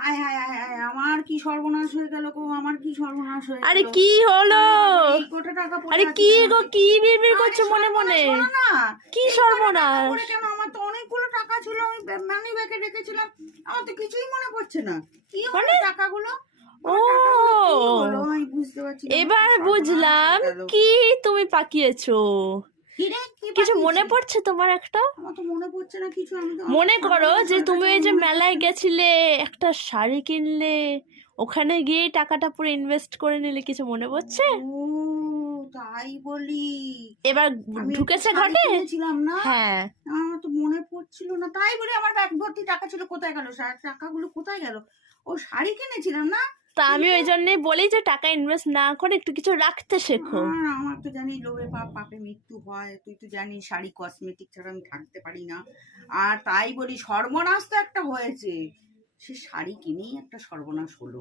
হায় হায় হায় হায়, আমার কি সর্বনাশ হয়ে গেল গো, আমার কি সর্বনাশ হয়ে আরে গেল। কি হলো? এই কোটা টাকা পড়ে আরে আছে কি কেন? গো, কি বিড়বিড় আরে করছো মনে মনে? সর্বনাশ হলো না, কি এই কটা টাকা সর্বনাশ? পড়ে কেন? আমার তো অনেকগুলো টাকা ছিল, আমি মানি ব্যাগে রেখেছিলাম, আমার তো কিছুই মনে পড়ছে না। কি হলো মানে টাকাগুলো? ও, আমার টাকাগুলো কি হলো আমি বুঝতে পারছি না, আমার কি এবার সর্বনাশ হয়ে বুঝলাম গেল। কি তুমি পাকিয়েছো। কি রে, কি কিছু মনে পাঠিয়েছি? পড়ছে তোমার একটা? আমার তো মনে পড়ছে না কিছু, আমি তো আমার মনে করো সর্বনাশ যে হয়ে তুমি গেছে, ওই আমার যে মনে মেলায় পড়ছে না। গেছিলে, একটা শাড়ি কিনলে, ওখানে গিয়ে টাকাটা পুরো ইনভেস্ট করে নিলে, কিছু মনে পড়ছে? ও তাই বলি, এবার আমি একটা ঢুকেছে শাড়ি ঘটে। কিনেছিলাম না, হ্যাঁ, আমার তো মনে পড়ছিল না, তাই বলি আমার ব্যাগ ভর্তি টাকা ছিল, কোথায় গেল টাকাগুলো, কোথায় গেল? ও শাড়ি কিনেছিলাম না, তা আমি কিন্তু ওই জন্যই বলি যে টাকা ইনভেস্ট না করে একটু কিছু রাখতে শেখো। আমার তো জানি লোভে পাপ পাপে মৃত্যু হয়, তুই তো জানিস শাড়ি কসমেটিক ছাড়া আমি থাকতে পারি না। আর তাই বলি সর্বনাশ তো একটা হয়েছে, সে শাড়ি কিনেই একটা সর্বনাশ হলো।